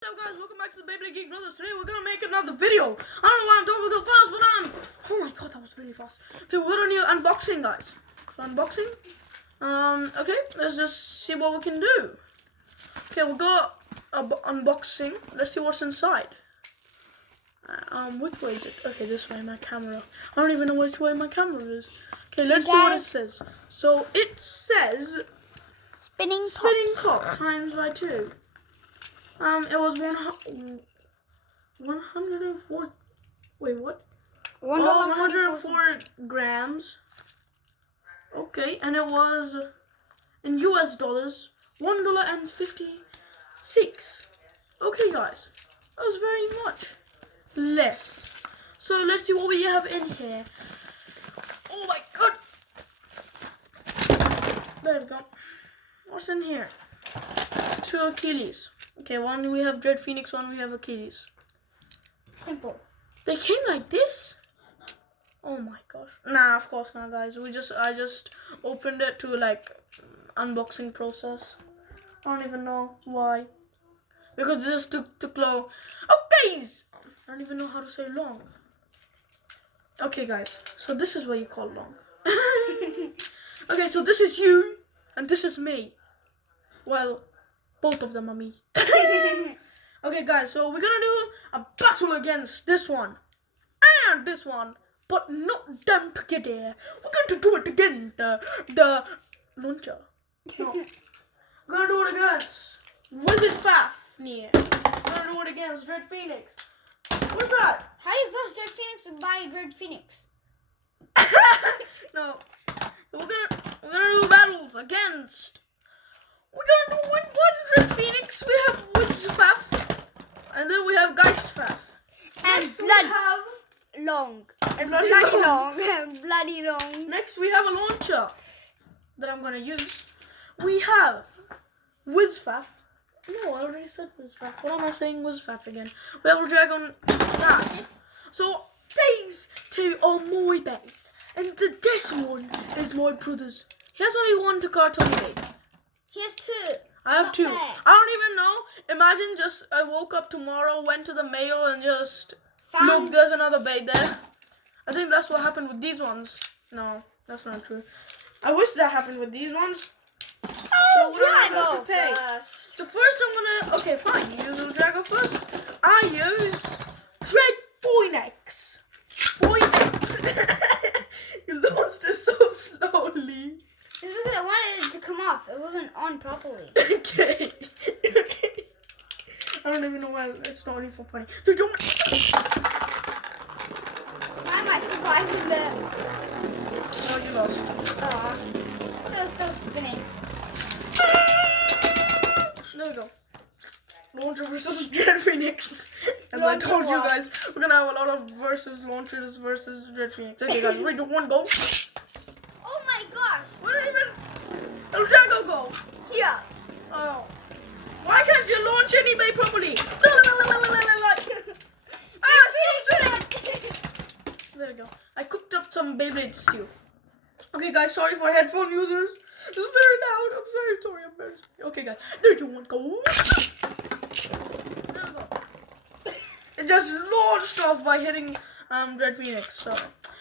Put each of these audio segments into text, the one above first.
What's up guys, welcome back to the Beyblade Geek Brothers. Today we're gonna make another video. I don't know why I'm talking so fast, but oh my god, that was really fast. Okay, we're gonna do unboxing, guys. So unboxing. Okay, let's just see what we can do. Okay, we got unboxing. Let's see what's inside. Which way is it? Okay, this way, my camera. I don't even know which way my camera is. Okay, let's see what it says. So it says Spinning top times by 2. It was 104. Wait, what? 104 grams. Okay, and it was in US dollars $1.56. Okay, guys, that was very much less. So let's see what we have in here. Oh my god! There we go. What's in here? 2 Achilles. Okay, one we have Dread Phoenix, one we have Achilles. Simple. They came like this? Oh my gosh. Nah, of course not, guys. I just opened it to like unboxing process. I don't even know why. Because this took long. Oh guys! I don't even know how to say long. Okay guys, so this is what you call long. Okay, so this is you and this is me. Well, both of them are me. Okay guys, so we're gonna do a battle against this one and this one, but not them together. We're going to do it again. The launcher. No. We're gonna do it against Wizard Fafnir. We're gonna do it against Dread Phoenix. What's that? How do you first Dread Phoenix and buy Dread Phoenix? No. We're gonna do battles against. We're gonna do one Dread Phoenix. We have Wizard Faf, and then we have Geist Faf. And Next blood we have long. bloody long. Bloody long. Next we have a launcher that I'm gonna use. We have Wizfaf. No, I already said Wizfaf. What am I saying Wizfaf again? We have a dragon. So these two are my baits, and this one is my brother's. He has only one to cartoon blade. He has 2. I have 2. Okay. I don't even know. Imagine just I woke up tomorrow, went to the mail, and just look, there's another bait there. I think that's what happened with these ones. No, that's not true. I wish that happened with these ones. Oh, So Drago to pay. first. So first I'm gonna. Okay, fine. You use the Drago first. I use Dread Phoenix. Phoenix. You launched it so slowly. It's because I wanted it to come off. It wasn't on properly. Okay. I don't even know why it's not even funny. So don't. Why am I surviving the... Oh, you lost. Still spinning. There we go. Launcher versus Dread Phoenix. As Launcher I told you what? guys, we're gonna have a lot of launchers versus Dread Phoenix. Okay, guys, ready to 1 go. Oh my gosh. Where did even El Drago go? Here. Oh. Why can't you launch any bait properly? There we go. I cooked up some Beyblade stew. Okay, guys, sorry for headphone users. This is very loud. I'm very sorry. I'm very sorry. Okay, guys. 3, 2, 1, go. There we go. It just launched off by hitting Dread Phoenix. So,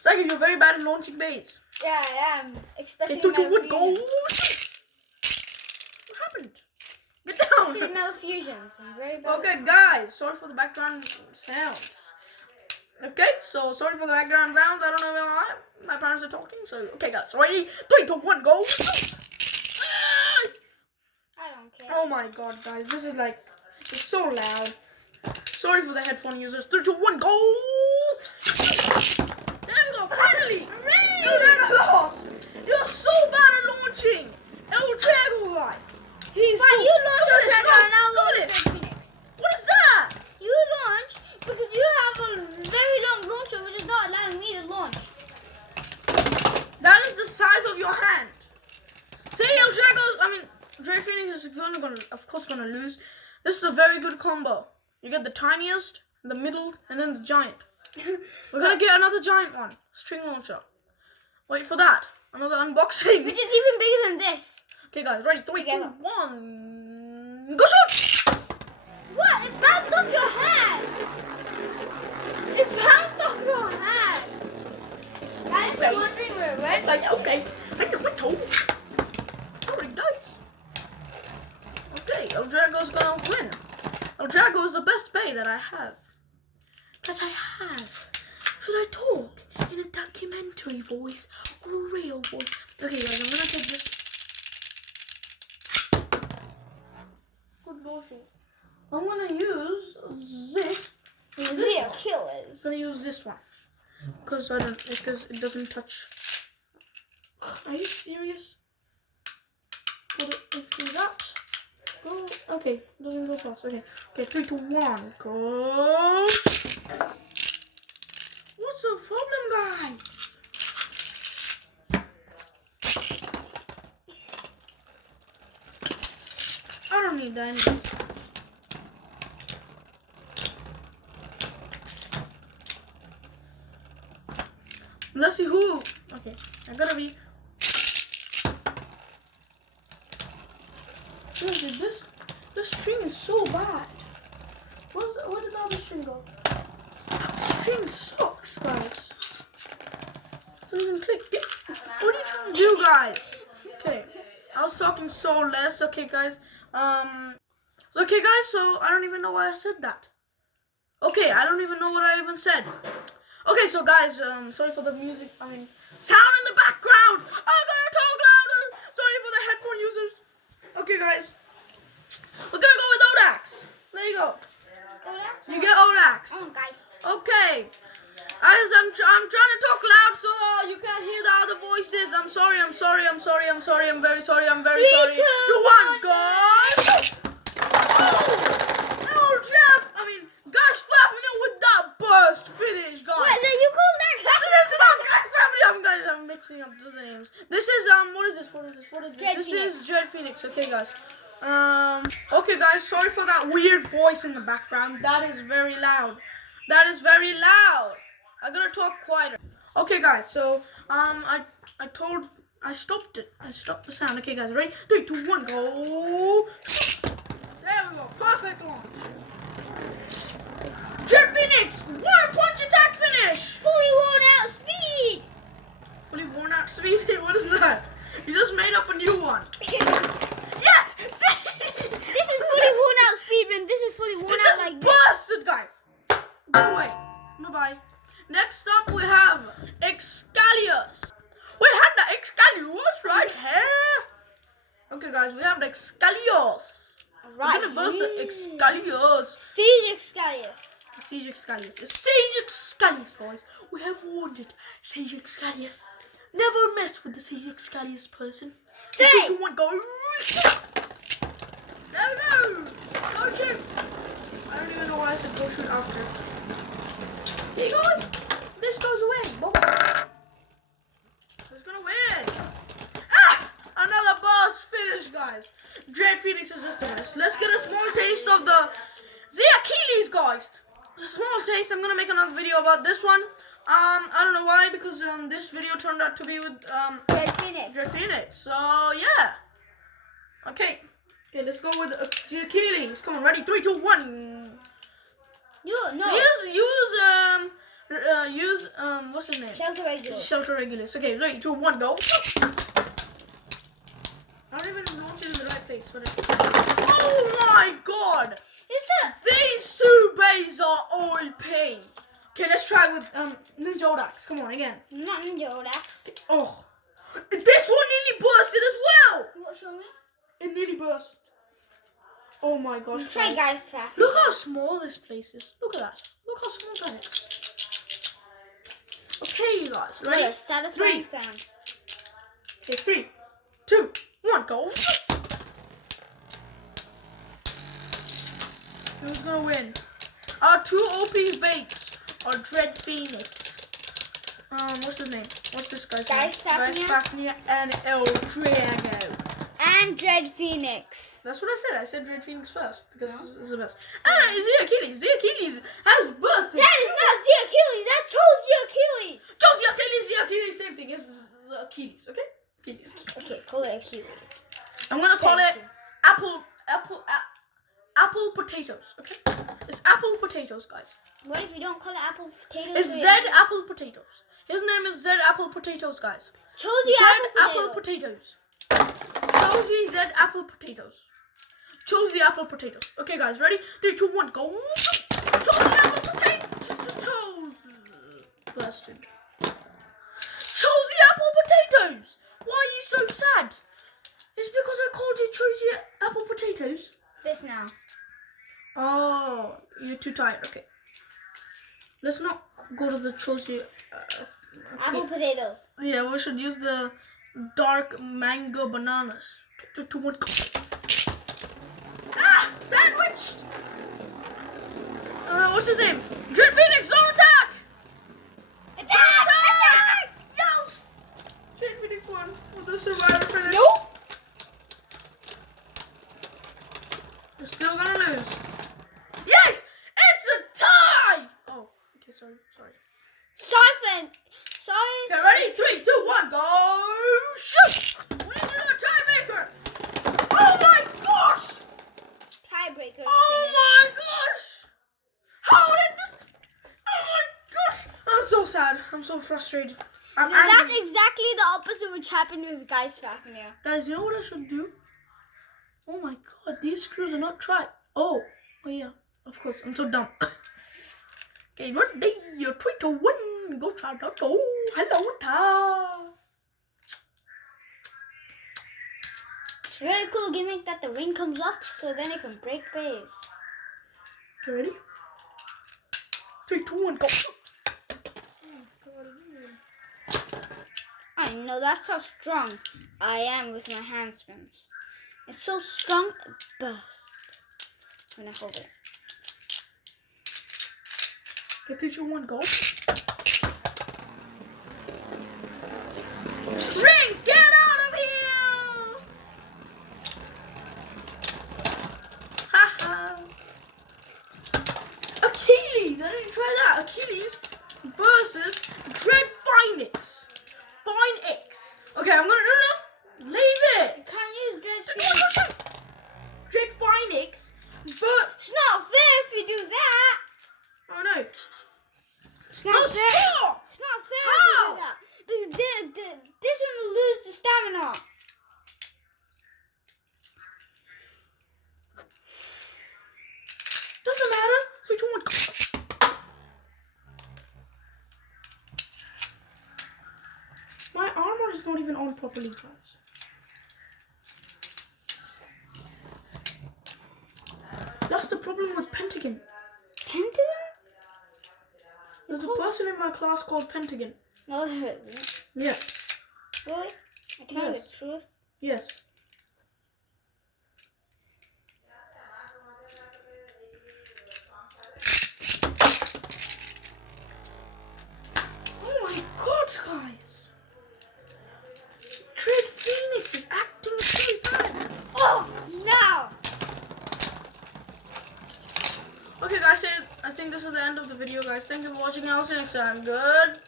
Psychic, you're very bad at launching baits. Yeah, I am. Especially Okay, 2, 2, 1, go. Malfusion. What happened? Get down. Especially Malfusions. I'm very bad. Okay, guys, sorry for the background sounds. Okay, so sorry for the background sounds. I don't know why my parents are talking. So, okay, guys, ready? 3, 2, 1, go. I don't care. Oh my god, guys, this is like, it's so loud. Sorry for the headphone users. 3, 2, 1, go. There we go, finally. You ran a loss. You're so bad at launching. El Drago, guys. He's Why so, you launch look at your this, Drago and I'll look launch at this. Dread Phoenix? What is that? You launch because you have a very long launcher which is not allowing me to launch. That is the size of your hand. Say El Drago's, Dread Phoenix is of course gonna lose. This is a very good combo. You get the tiniest, the middle, and then the giant. We're gonna get another giant one. String launcher. Wait for that. Another unboxing. Which is even bigger than this. Okay, guys, ready? 3, 2, Together. 1. Go shoot! What? It bounced off your hand. It bounced off your hand. Guys, I'm wondering where it went. Okay. I know what told. Sorry, guys. Okay, El Drago's gonna win. El Drago is the best bay that I have. Should I talk in a documentary voice or a real voice? Okay, guys, I'm gonna take this. Good lordy. I'm gonna use this. Zero killers. I'm gonna use this one because it doesn't touch. Are you serious? Put it into that. Go. Okay, it doesn't go fast. Okay, 3, 2, 1, go. What's the problem, guys? I don't need that anyways. Let's see who. Okay, I gotta be. This string is so bad. Where did the other string go? String sucks, guys. Doesn't even click. What are you trying to do, guys? Okay, I was talking so less. Okay, guys. Okay, guys. So I don't even know why I said that. Okay, I don't even know what I even said. Okay, so guys, sorry for the music. Sound in the background. I'm gonna talk louder. Sorry for the headphone users. Okay, guys. We're gonna go with Odax. There you go. Odax? You get Odax. Oh, guys. Okay. Guys, I'm trying to talk loud so you can't hear the other voices. I'm sorry. I'm very sorry. 3, 2, 1, go. Oh, Jack. Guys, 5 minutes with that burst finish, guys. What? Then you call that Listen up, guys, family. I'm mixing up the names. This is what is this? Dread This Phoenix. is Dread Phoenix. Okay, guys. Okay, guys. Sorry for that weird voice in the background. That is very loud. I gotta talk quieter. Okay, guys. So I stopped it. I stopped the sound. Okay, guys. Ready? 3, 2, 1, go. There we go. Perfect launch. Dread Phoenix, 1 punch attack finish. Fully worn out speed. Fully worn out speed? What is that? You just made up a new one. Yes! See? This is fully worn out speed and this is fully worn out like this. Busted, guys. Go away. Bye-bye. Next up, we have Excalius. We had the Excalius right here. Okay, guys, we have the Excalius. Right. We're gonna burst the Excalius. Siege Excalius. Sage Excalius. The Sage Excalius, guys. We have warned it. Sage Excalius. Never mess with the Sage Excalius person. 3, 2, 1, go. There we go. Go shoot. I don't even know why I said go shoot after. Hey, guys. This goes away. Boom. Who's gonna win? Ah! Another boss finish, guys. Dread Phoenix is just a mess. Let's get a small taste of the Achilles, guys. It's a small taste. I'm gonna make another video about this one. I don't know why, because this video turned out to be with Dread Phoenix. So yeah. Okay, let's go with the Achilles. Come on, ready? 3, 2, 1. Use what's his name? Shelter Regulus. Shelter Regulus. Okay, 3, 2, 1, go. I don't even launch it in the right place. Oh my god! These 2 bays are OP. Okay, let's try with Ninja Odax. Come on, again. Not Ninja Odax. Oh, this one nearly bursted as well. What, show me? It nearly burst. Oh my gosh. Try, guys. Try. Look how small this place is. Look at that. Look how small that is. Okay, you guys. Ready? What a satisfying 3. sound. Okay, 3, 2, 1, go. Who's gonna win? Our 2 OP baits are Dread Phoenix. What's his name? What's this guy's name? Fafnir. Fafnir and El Drago. And Dread Phoenix. That's what I said. I said Dread Phoenix first because it's the best. And it's the Achilles. The Achilles has birthday. That is not the Achilles. That's Joe's Achilles. Joe's the Achilles, same thing. It's the Achilles, okay? Achilles. Okay, call it Achilles. I'm gonna call it apple potatoes. Okay, it's apple potatoes, guys. What if you don't call it apple potatoes? It's Z apple potatoes. His name is Z apple potatoes, guys. Josie Z apple apple potatoes. Josie Z apple potatoes. Josie apple potatoes. Okay, guys, ready? 3, 2, 1, go. Josie apple potatoes. Busted. Josie apple potatoes. Why are you so sad? It's because I called you Josie apple potatoes. This now. Oh, you're too tired. Okay. Let's not go to the Josie. Apple potatoes. Yeah, we should use the dark mango bananas. Okay, 3, 2, 1, go. Ah! Sandwiched! What's his name? Dread Phoenix, on attack! Attack! Yes! Dread Phoenix won with the survivor finish. Nope. We're still gonna lose. Yes! It's a tie! Oh, okay, sorry. Sorry. Okay, ready? 3, 2, 1, go! Shoot! We need a tiebreaker! Oh my gosh! Tiebreaker. Oh my gosh! How did this? Oh my gosh! I'm so sad. I'm so frustrated. I'm That's angry. exactly the opposite which happened with Guys Fafnir. Guys, you know what I should do? Oh my god, these screws are not tried. Oh yeah, of course. I'm so dumb. Okay, birthday, your Twitter win. Go shout out. Oh, hello, Ta. It's a very cool gimmick that the ring comes off so then it can break base. Okay, ready? 3, 2, 1, go. I know that's how strong I am with my handspins. It's so strong it bursts when I hold it. Okay, 3, 2, 1, go. Ring, get out of here! Haha. Achilles, I didn't try that. Achilles versus Dread Phoenix. Phoenix. Okay, I'm gonna no. Leave it. Can't use Dread No, Phoenix. no, no. Dread Phoenix, but It's not fair if you do that. oh no. It's No, not fair. stop! It's not fair How? if you do that. Because this one will lose the stamina. Doesn't matter. 3, 2, 1. My armor is not even on properly, guys. That's the problem with Pentagon. Pentagon? There's a person in my class called Pentagon. No, there isn't. Yes. Really? I tell you Yes. the truth. Yes. Oh my god, guys. Dread Phoenix is acting so bad. Oh, no! Okay, guys, I think this is the end of the video, guys. Thank you for watching. I'll see you next time. Good.